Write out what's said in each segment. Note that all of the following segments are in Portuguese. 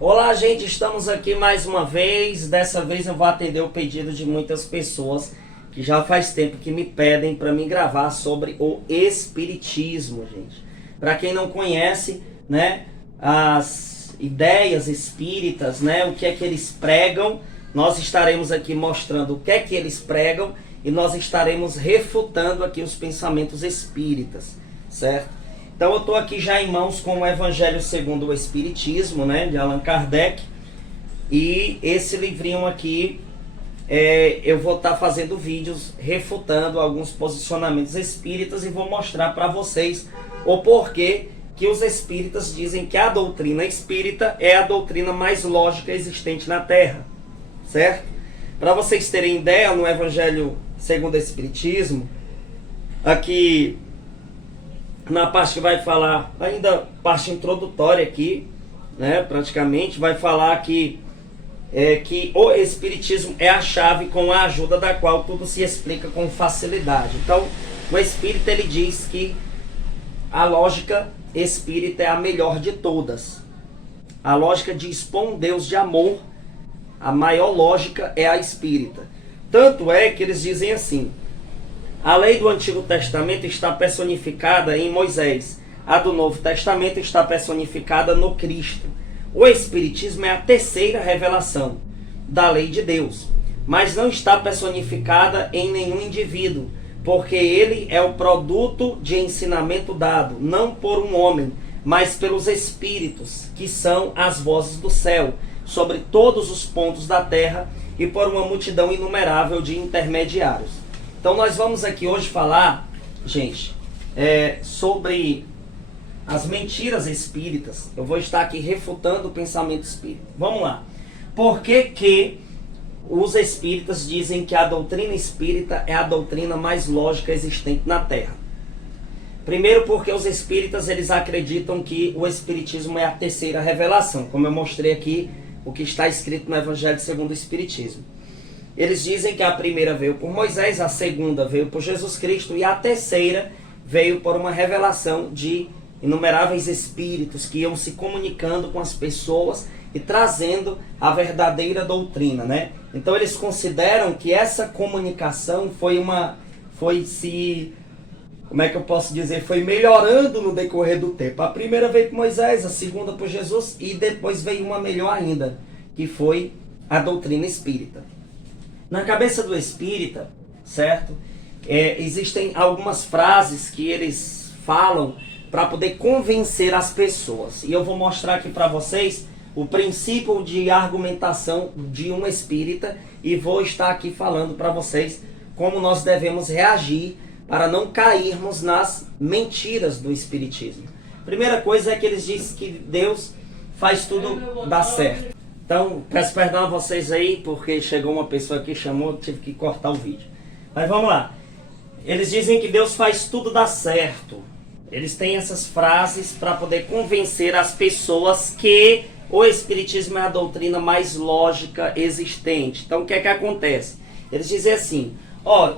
Olá, gente, estamos aqui mais uma vez. Dessa vez eu vou atender o pedido de muitas pessoas que já faz tempo que me pedem para mim gravar sobre o espiritismo, gente. Para quem não conhece, né, as ideias espíritas, né, o que é que eles pregam, nós estaremos aqui mostrando o que é que eles pregam e nós estaremos refutando aqui os pensamentos espíritas, certo? Então eu estou aqui já em mãos com o Evangelho segundo o Espiritismo, né, de Allan Kardec. E esse livrinho aqui, eu vou estar fazendo vídeos refutando alguns posicionamentos espíritas e vou mostrar para vocês o porquê que os espíritas dizem que a doutrina espírita é a doutrina mais lógica existente na Terra, certo? Para vocês terem ideia, no Evangelho segundo o Espiritismo, aqui na parte que vai falar, ainda parte introdutória aqui, né, praticamente, vai falar que o Espiritismo é a chave com a ajuda da qual tudo se explica com facilidade. Então, o Espírita, ele diz que a lógica espírita é a melhor de todas. A lógica de expor um Deus de amor, a maior lógica é a espírita. Tanto é que eles dizem assim: a lei do Antigo Testamento está personificada em Moisés. A do Novo Testamento está personificada no Cristo. O Espiritismo é a terceira revelação da lei de Deus, mas não está personificada em nenhum indivíduo, porque ele é o produto de ensinamento dado, não por um homem, mas pelos Espíritos, que são as vozes do céu, sobre todos os pontos da terra e por uma multidão inumerável de intermediários. Então nós vamos aqui hoje falar, gente, sobre as mentiras espíritas. Eu vou estar aqui refutando o pensamento espírita. Vamos lá. Por que os espíritas dizem que a doutrina espírita é a doutrina mais lógica existente na Terra? Primeiro, porque os espíritas, eles acreditam que o espiritismo é a terceira revelação, como eu mostrei aqui o que está escrito no Evangelho segundo o Espiritismo. Eles dizem que a primeira veio por Moisés, a segunda veio por Jesus Cristo e a terceira veio por uma revelação de inumeráveis espíritos que iam se comunicando com as pessoas e trazendo a verdadeira doutrina, né? Então eles consideram que essa comunicação foi melhorando no decorrer do tempo. A primeira veio por Moisés, a segunda por Jesus e depois veio uma melhor ainda, que foi a doutrina espírita. Na cabeça do espírita, certo? Existem algumas frases que eles falam para poder convencer as pessoas. E eu vou mostrar aqui para vocês o princípio de argumentação de um espírita e vou estar aqui falando para vocês como nós devemos reagir para não cairmos nas mentiras do espiritismo. Primeira coisa é que eles dizem que Deus faz tudo dar certo. Então, peço perdão a vocês aí, porque chegou uma pessoa que chamou, tive que cortar o vídeo. Mas vamos lá. Eles dizem que Deus faz tudo dar certo. Eles têm essas frases para poder convencer as pessoas que o Espiritismo é a doutrina mais lógica existente. Então, o que é que acontece? Eles dizem assim: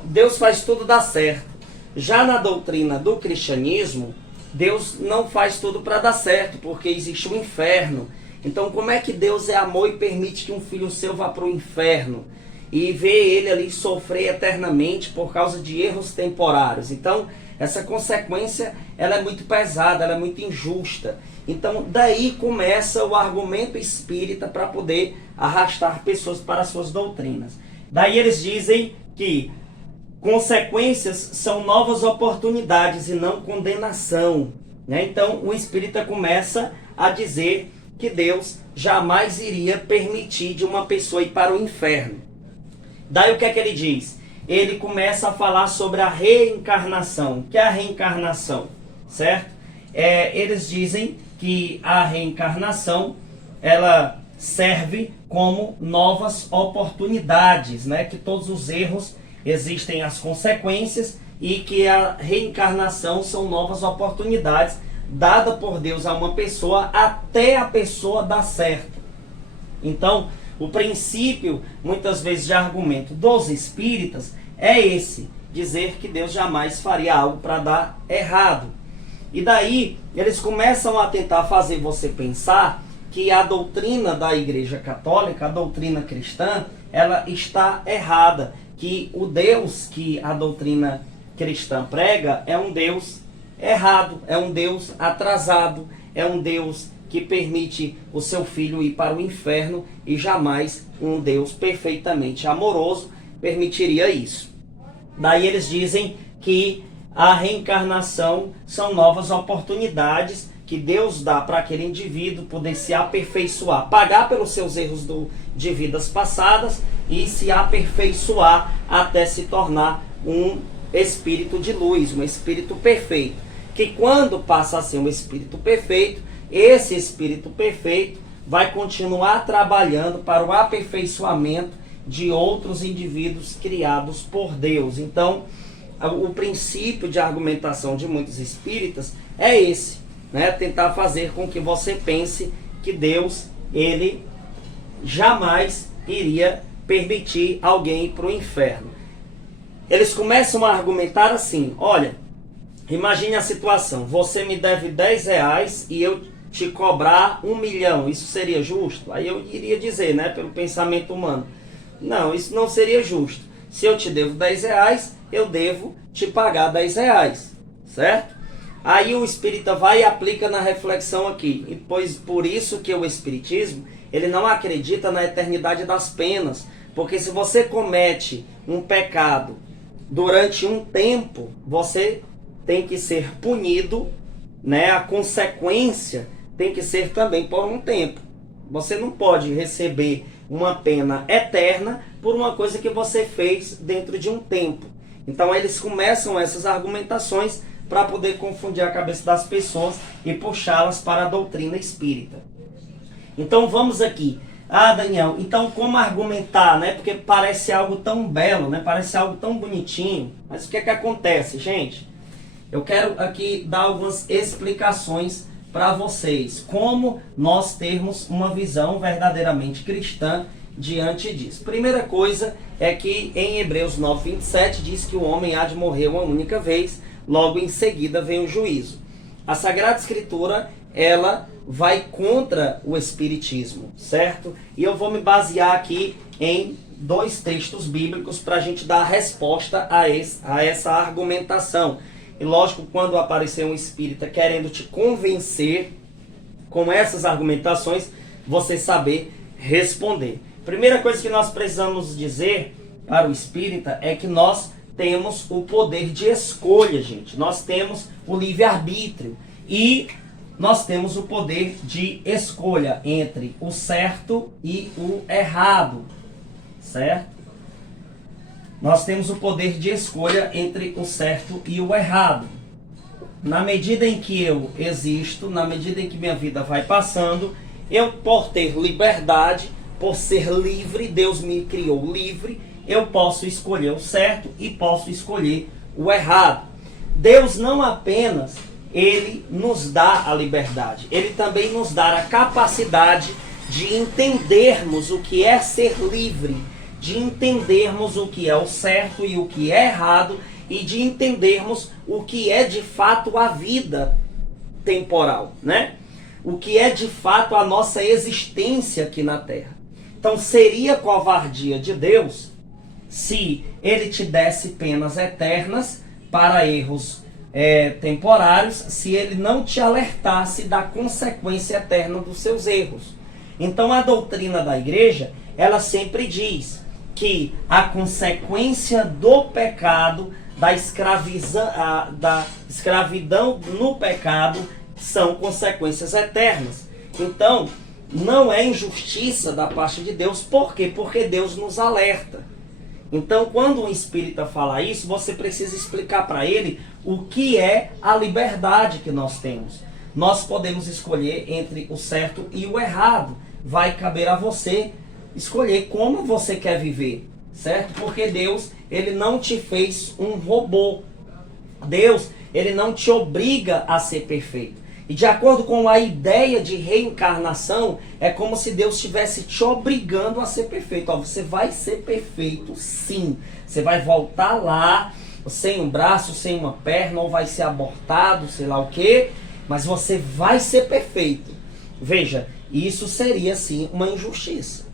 Deus faz tudo dar certo. Já na doutrina do cristianismo, Deus não faz tudo para dar certo, porque existe um inferno. Então, como é que Deus é amor e permite que um filho seu vá para o inferno e vê ele ali sofrer eternamente por causa de erros temporários? Então, essa consequência, ela é muito pesada, ela é muito injusta. Então, daí começa o argumento espírita para poder arrastar pessoas para as suas doutrinas. Daí eles dizem que consequências são novas oportunidades e não condenação, né? Então, o espírita começa a dizer que Deus jamais iria permitir de uma pessoa ir para o inferno. Daí o que é que ele diz? Ele começa a falar sobre a reencarnação. O que é a reencarnação? Certo? Eles dizem que a reencarnação, ela serve como novas oportunidades, né? Que todos os erros existem as consequências e que a reencarnação são novas oportunidades dada por Deus a uma pessoa até a pessoa dar certo. Então, o princípio, muitas vezes, de argumento dos espíritas é esse: dizer que Deus jamais faria algo para dar errado. E daí, eles começam a tentar fazer você pensar que a doutrina da Igreja Católica, a doutrina cristã, ela está errada, que o Deus que a doutrina cristã prega é um Deus errado, é um Deus atrasado, é um Deus que permite o seu filho ir para o inferno, e jamais um Deus perfeitamente amoroso permitiria isso. Daí eles dizem que a reencarnação são novas oportunidades que Deus dá para aquele indivíduo poder se aperfeiçoar, pagar pelos seus erros de vidas passadas e se aperfeiçoar até se tornar um espírito de luz, um espírito perfeito. Que quando passa a ser um espírito perfeito, esse espírito perfeito vai continuar trabalhando para o aperfeiçoamento de outros indivíduos criados por Deus. Então, o princípio de argumentação de muitos espíritas é esse, né? Tentar fazer com que você pense que Deus, ele jamais iria permitir alguém ir para o inferno. Eles começam a argumentar assim: olha, imagine a situação, você me deve 10 reais e eu te cobrar 1 milhão, isso seria justo? Aí eu iria dizer, né, pelo pensamento humano, não, isso não seria justo. Se eu te devo 10 reais, eu devo te pagar 10 reais, certo? Aí o espírita vai e aplica na reflexão aqui, e pois por isso que o espiritismo, ele não acredita na eternidade das penas, porque se você comete um pecado durante um tempo, você tem que ser punido, né? A consequência tem que ser também por um tempo. Você não pode receber uma pena eterna por uma coisa que você fez dentro de um tempo. Então eles começam essas argumentações para poder confundir a cabeça das pessoas e puxá-las para a doutrina espírita. Então vamos aqui. Ah, Daniel, então como argumentar, né? Porque parece algo tão belo, né? Parece algo tão bonitinho. Mas o que é que acontece, gente? Eu quero aqui dar algumas explicações para vocês. Como nós termos uma visão verdadeiramente cristã diante disso. Primeira coisa é que em Hebreus 9:27 diz que o homem há de morrer uma única vez, logo em seguida vem o juízo. A Sagrada Escritura, ela vai contra o Espiritismo, certo? E eu vou me basear aqui em 2 textos bíblicos para a gente dar a resposta a essa argumentação. E lógico, quando aparecer um espírita querendo te convencer com essas argumentações, você saber responder. Primeira coisa que nós precisamos dizer para o espírita é que nós temos o poder de escolha, gente. Nós temos o livre-arbítrio e nós temos o poder de escolha entre o certo e o errado, certo? Nós temos o poder de escolha entre o certo e o errado. Na medida em que eu existo, na medida em que minha vida vai passando, eu, por ter liberdade, por ser livre, Deus me criou livre, eu posso escolher o certo e posso escolher o errado. Deus não apenas, ele nos dá a liberdade, ele também nos dá a capacidade de entendermos o que é ser livre, de entendermos o que é o certo e o que é errado, e de entendermos o que é de fato a vida temporal, né? O que é de fato a nossa existência aqui na Terra. Então seria covardia de Deus se ele te desse penas eternas para erros temporários, se ele não te alertasse da consequência eterna dos seus erros. Então a doutrina da igreja, ela sempre diz que a consequência do pecado, da escravidão no pecado, são consequências eternas. Então, não é injustiça da parte de Deus. Por quê? Porque Deus nos alerta. Então, quando um espírita fala isso, você precisa explicar para ele o que é a liberdade que nós temos. Nós podemos escolher entre o certo e o errado. Vai caber a você escolher como você quer viver, certo? Porque Deus, ele não te fez um robô. Deus, ele não te obriga a ser perfeito. E de acordo com a ideia de reencarnação, é como se Deus estivesse te obrigando a ser perfeito. Ó, você vai ser perfeito, sim. Você vai voltar lá, sem um braço, sem uma perna, ou vai ser abortado, sei lá o quê. Mas você vai ser perfeito. Veja, Isso seria, sim, uma injustiça.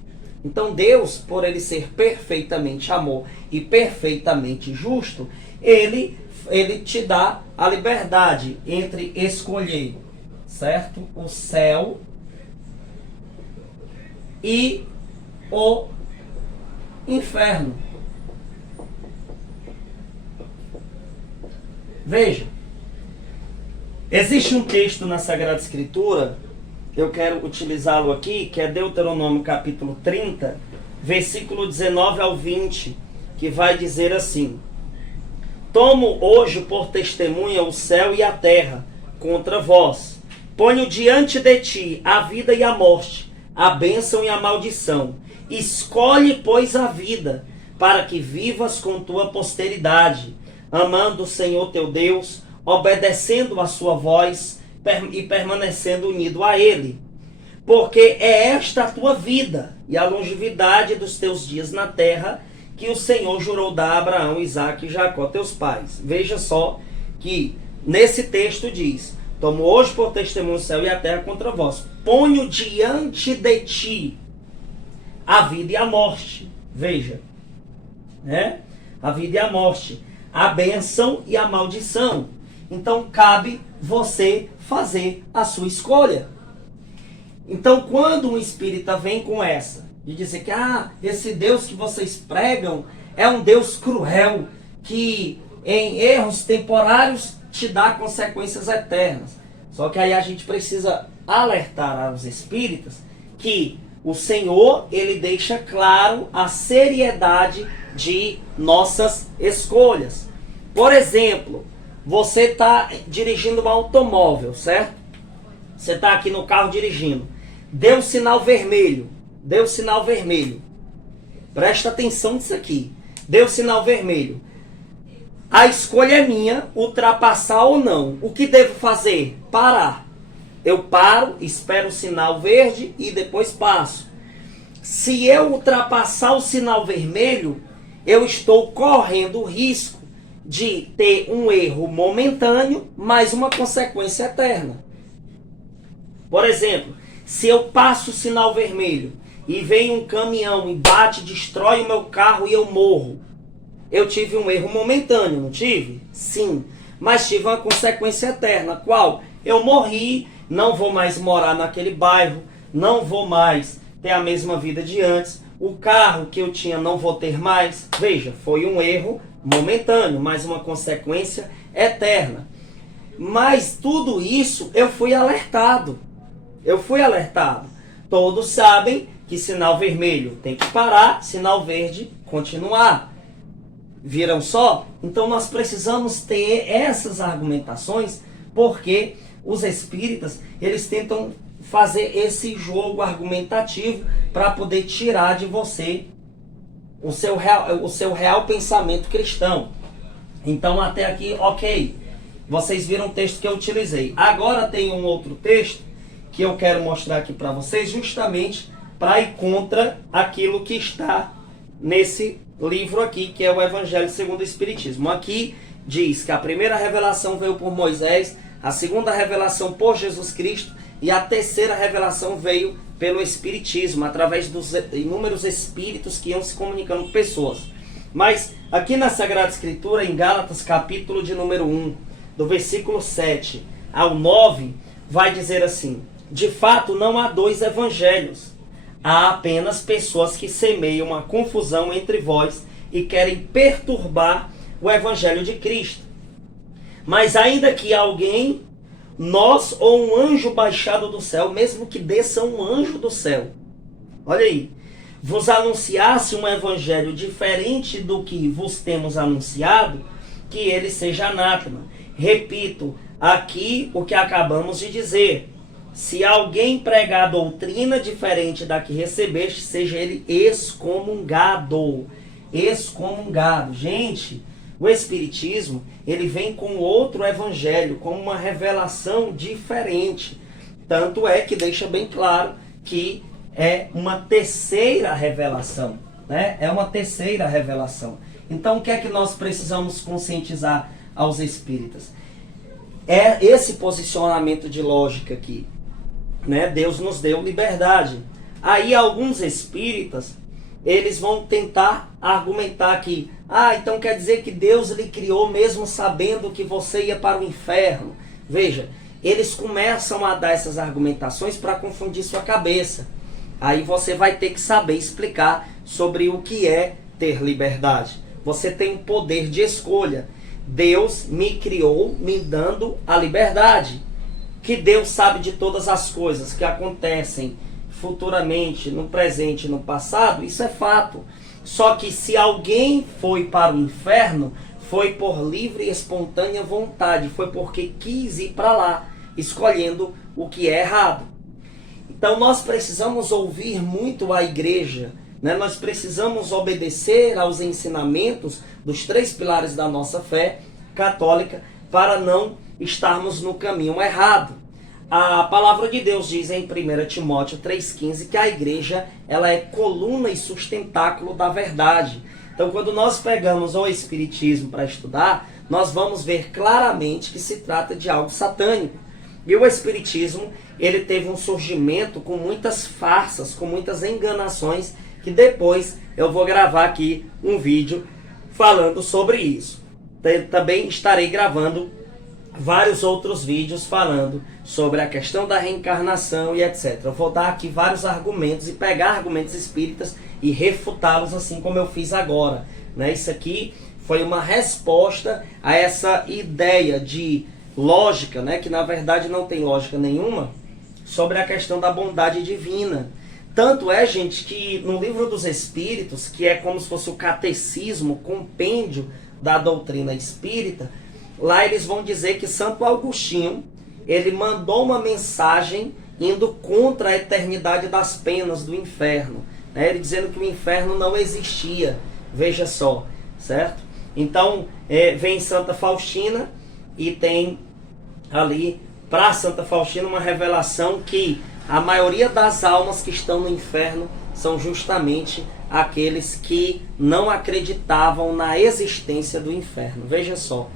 Então Deus, por ele ser perfeitamente amor e perfeitamente justo, ele te dá a liberdade entre escolher, certo? O céu e o inferno. Veja, existe um texto na Sagrada Escritura, eu quero utilizá-lo aqui, que é Deuteronômio capítulo 30, versículo 19 ao 20, que vai dizer assim: Tomo hoje por testemunha o céu e a terra contra vós. Ponho diante de ti a vida e a morte, a bênção e a maldição. Escolhe, pois, a vida, para que vivas com tua posteridade, amando o Senhor teu Deus, obedecendo a sua voz e permanecendo unido a Ele. Porque é esta a tua vida e a longevidade dos teus dias na terra, que o Senhor jurou dar a Abraão, Isaque e Jacó, teus pais. Veja só que nesse texto diz: Tomo hoje por testemunho o céu e a terra contra vós. Ponho diante de ti a vida e a morte. Veja, né? A vida e a morte, a bênção e a maldição. Então cabe você fazer a sua escolha. Então quando um espírita vem com essa, de dizer que esse Deus que vocês pregam é um Deus cruel, que em erros temporários te dá consequências eternas. Só que aí a gente precisa alertar aos espíritas que o Senhor, ele deixa claro a seriedade de nossas escolhas. Por exemplo, você está dirigindo um automóvel, certo? Você está aqui no carro dirigindo. Deu sinal vermelho. Deu sinal vermelho. Presta atenção nisso aqui. Deu sinal vermelho. A escolha é minha, ultrapassar ou não. O que devo fazer? Parar. Eu paro, espero o sinal verde e depois passo. Se eu ultrapassar o sinal vermelho, eu estou correndo o risco de ter um erro momentâneo, mas uma consequência eterna. Por exemplo, se eu passo o sinal vermelho e vem um caminhão e bate, destrói o meu carro e eu morro, eu tive um erro momentâneo, não tive? Sim, mas tive uma consequência eterna. Qual? Eu morri, não vou mais morar naquele bairro, não vou mais ter a mesma vida de antes, o carro que eu tinha não vou ter mais. Veja, foi um erro momentâneo, mas uma consequência eterna. Mas tudo isso eu fui alertado. Eu fui alertado. Todos sabem que sinal vermelho tem que parar, sinal verde continuar. Viram só? Então nós precisamos ter essas argumentações, porque os espíritas, eles tentam fazer esse jogo argumentativo para poder tirar de você o seu real pensamento cristão. Então até aqui, ok. Vocês viram o texto que eu utilizei. Agora tem um outro texto que eu quero mostrar aqui para vocês, justamente para ir contra aquilo que está nesse livro aqui, que é o Evangelho segundo o Espiritismo. Aqui diz que a primeira revelação veio por Moisés, a segunda revelação por Jesus Cristo e a terceira revelação veio pelo Espiritismo, através dos inúmeros espíritos que iam se comunicando com pessoas. Mas aqui na Sagrada Escritura, em Gálatas, capítulo de número 1, do versículo 7 ao 9, vai dizer assim: de fato não há dois evangelhos, há apenas pessoas que semeiam uma confusão entre vós e querem perturbar o evangelho de Cristo. Mas ainda que alguém, nós ou um anjo baixado do céu, mesmo que desça um anjo do céu, olha aí, vos anunciasse um evangelho diferente do que vos temos anunciado, que ele seja anátema. Repito aqui o que acabamos de dizer: se alguém pregar doutrina diferente da que recebeste, seja ele excomungado. Excomungado. Gente, o Espiritismo, ele vem com outro evangelho, com uma revelação diferente. Tanto é que deixa bem claro que é uma terceira revelação, né? É uma terceira revelação. Então o que é que nós precisamos conscientizar aos espíritas? É esse posicionamento de lógica aqui. né? Deus nos deu liberdade. Aí alguns espíritas, eles vão tentar argumentar que, então quer dizer que Deus lhe criou mesmo sabendo que você ia para o inferno. Veja, eles começam a dar essas argumentações para confundir sua cabeça. Aí você vai ter que saber explicar sobre o que é ter liberdade. Você tem um poder de escolha. Deus me criou me dando a liberdade. Que Deus sabe de todas as coisas que acontecem futuramente, no presente e no passado, isso é fato. Só que se alguém foi para o inferno, foi por livre e espontânea vontade, foi porque quis ir para lá, escolhendo o que é errado. Então nós precisamos ouvir muito a igreja, né? Nós precisamos obedecer aos ensinamentos dos 3 pilares da nossa fé católica para não estarmos no caminho errado. A palavra de Deus diz em 1 Timóteo 3,15 que a igreja ela é coluna e sustentáculo da verdade. Então quando nós pegamos o Espiritismo para estudar, nós vamos ver claramente que se trata de algo satânico. E o Espiritismo, ele teve um surgimento com muitas farsas, com muitas enganações, que depois eu vou gravar aqui um vídeo falando sobre isso. Também estarei gravando vários outros vídeos falando sobre a questão da reencarnação e etc. Eu vou dar aqui vários argumentos e pegar argumentos espíritas e refutá-los assim como eu fiz agora, né? Isso aqui foi uma resposta a essa ideia de lógica, né? Que na verdade não tem lógica nenhuma, sobre a questão da bondade divina. Tanto é, gente, que no Livro dos Espíritos, que é como se fosse o catecismo, o compêndio da doutrina espírita, lá eles vão dizer que Santo Agostinho, ele mandou uma mensagem indo contra a eternidade das penas do inferno, né? Ele dizendo que o inferno não existia, veja só, certo? Então, vem Santa Faustina e tem ali para Santa Faustina uma revelação que a maioria das almas que estão no inferno são justamente aqueles que não acreditavam na existência do inferno. Veja só,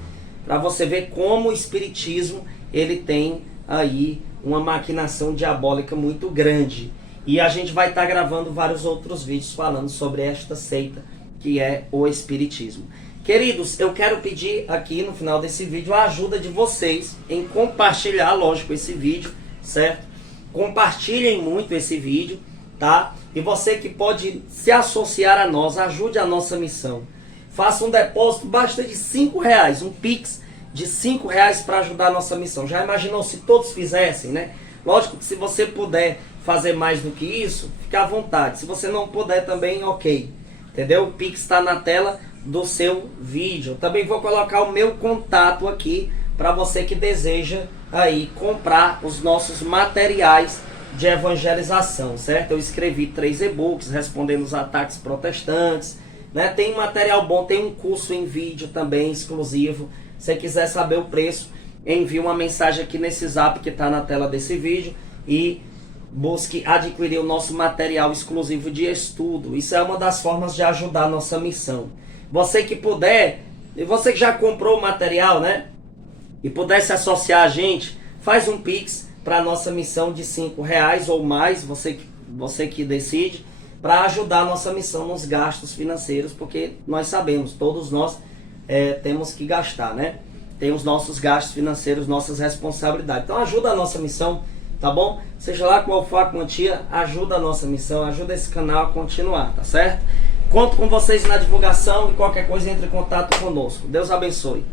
para você ver como o Espiritismo ele tem aí uma maquinação diabólica muito grande. E a gente vai estar gravando vários outros vídeos falando sobre esta seita que é o Espiritismo. Queridos, eu quero pedir aqui no final desse vídeo a ajuda de vocês em compartilhar, lógico, esse vídeo, certo? Compartilhem muito esse vídeo, tá? E você que pode se associar a nós, ajude a nossa missão. Faça um depósito, basta de R$5, um Pix de R$5 para ajudar a nossa missão. Já imaginou se todos fizessem, né? Lógico que se você puder fazer mais do que isso, fica à vontade. Se você não puder também, ok. Entendeu? O Pix está na tela do seu vídeo. Também vou colocar o meu contato aqui para você que deseja aí comprar os nossos materiais de evangelização, certo? Eu escrevi 3 e-books respondendo os ataques protestantes, né? Tem material bom, tem um curso em vídeo também exclusivo. Se você quiser saber o preço, envie uma mensagem aqui nesse zap que está na tela desse vídeo e busque adquirir o nosso material exclusivo de estudo. Isso é uma das formas de ajudar a nossa missão. Você que puder, e você que já comprou o material, né? E puder se associar a gente, faz um Pix para a nossa missão de R$5 ou mais, você que decide, para ajudar a nossa missão nos gastos financeiros, porque nós sabemos, todos nós temos que gastar, né? Tem os nossos gastos financeiros, nossas responsabilidades. Então ajuda a nossa missão, tá bom? Seja lá qual for a quantia, ajuda a nossa missão, ajuda esse canal a continuar, tá certo? Conto com vocês na divulgação e qualquer coisa entre em contato conosco. Deus abençoe.